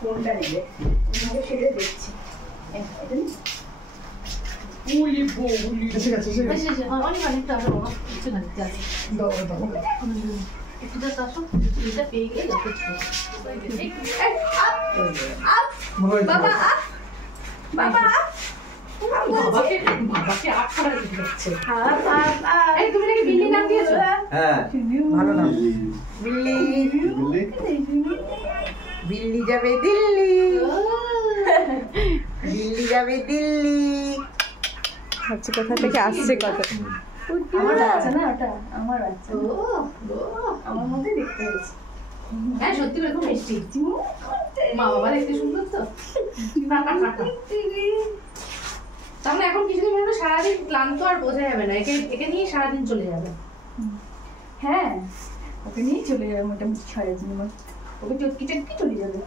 কোনটা নেবে তোমাকে সেটা দেখছি তুমি নাকি বিল্লি নাম দিয়েছো? হ্যাঁ ভালো নাম বিল্লি বিল্লি যাবে দিল্লি দিল্লি যাবে দিল্লি আচ্ছা কোথা থেকে আসছে কথা আমার বাচ্চা না ওটা আমার বাচ্চা আমার মধ্যে দেখতে হয়েছে হ্যাঁ সত্যি এরকম মিষ্টি মা বাবা দেখতে সুন্দর তো তাহলে এখন কিছুদিন মনে সারাদিন ক্লান্ত আর বোঝা যাবে না একে নিয়ে সারাদিন চলে যাবে হ্যাঁ ওকে নিয়ে চলে যাবে মোটামুটি সারাদিন ওকে চটকি চটকি চলে যাবে